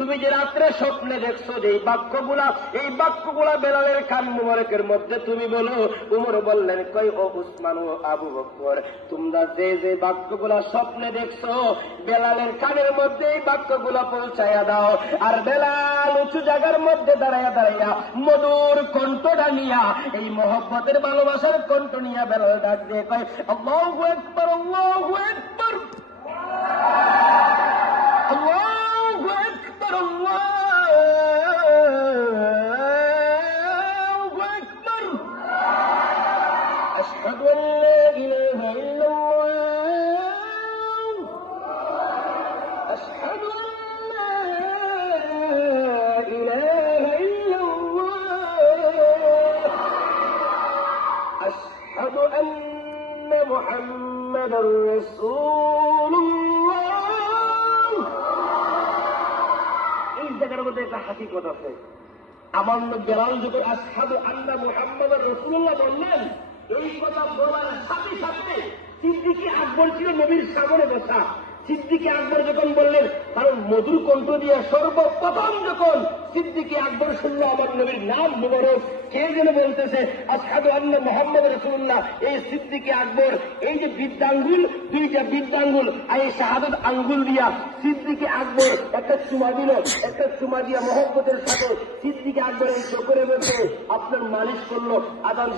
তুমি যে রাত্রে স্বপ্নে দেখছো যে এই বাক্যগুলা বেলালের কান মুবারকের মধ্যে তুমি বলো। উমর বললেন, কই ও উসমান ও আবু বকর, তোমরা যে যে বাক্যগুলা স্বপ্নে দেখছো বেলালের কানের মধ্যে এই বাক্যগুলা পৌঁছায়া দাও। আর বেলাল উঁচু জায়গার মধ্যে দাঁড়াইয়া দাঁড়াইয়া মধুর কণ্ঠটা নিয়া, এই মহব্বতের ভালোবাসার কণ্ঠ নিয়া বেলাল ডাক দিয়ে কয়, আল্লাহু আকবার, আল্লাহু আকবার, আল্লাহু আকবার, আল্লাহু আকবার, আশহাদু আন লা ইলাহা ইল্লাল্লাহ, আশহাদু আন লা ইলাহা ইল্লাল্লাহ, আশহাদু আন্না মুহাম্মাদার রাসূলুল্লাহ। এই জায়গার মধ্যে একটা হাকিকত আছে। আমার বেলাল যখন আশহাদু আন্না মুহাম্মাদার রাসূলুল্লাহ বললেন, এই কথা বলার সাথে সাথে সিদ্দিকী আকবর ছিল নবীর সামনে বসা। সিদ্দিকী আকবর যখন বললেন, কারণ মধুর কণ্ঠ দিয়ে সর্বপ্রথম যখন সিদ্দিকী আকবর শুনল আমার নবীর নাম মুবারক, কে যেন বলতেছে আশহাদু আন্না মুহাম্মাদুর রাসূলুল্লাহ, এই সিদ্দিকী আকবর এই যে বৃদ্ধাঙ্গুল, দুইটা বৃদ্ধাঙ্গুল আর এই শাহাদাত আঙ্গুল দিয়া সিদ্দিকী আকবর একটা চুমা দিল। একটা চুমা দিয়া মহব্বতের সাথে সিদ্দিকী আকবর এই চোখের মধ্যে আপনার মালিশ করলো। আদান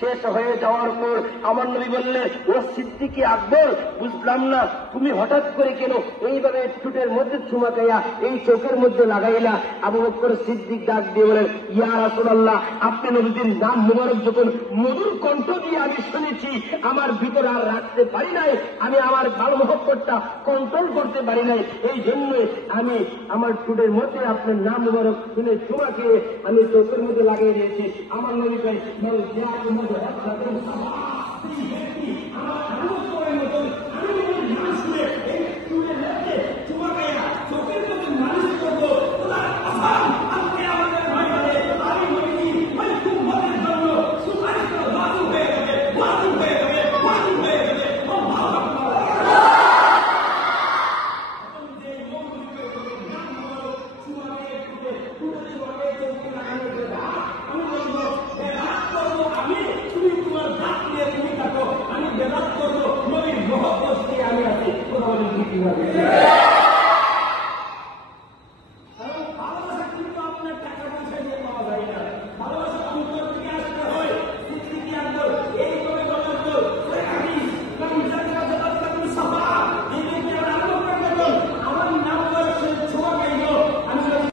শেষ হয়ে যাওয়ার পর আমার নবী বললেন, ও সিদ্দিকী আকবর, বুঝলাম না তুমি হঠাৎ করে কেন এইভাবে ঠোঁটের মধ্যে চুমা খাইয়া এই চোখের মধ্যে লাগাইলা। আবু বকর সিদ্দিক ডাক দিয়ে বলেন, ইয়া রাসূলুল্লাহ, আপনি নবীর নাম মুবারক যখন মধুর কণ্ঠ দিয়ে আমি শুনেছি, আমার ভিতরে আর রাখতে পারি নাই, আমি আমার ভালো মহব্বতটা কন্ট্রোল করতে পারি নাই। এই জন্যই আমি আমার ঠোঁটের মধ্যে আপনার নাম মুবারক শুনে চুমা খেয়ে আমি চোখের মধ্যে লাগিয়ে দিয়েছি। আমার নবী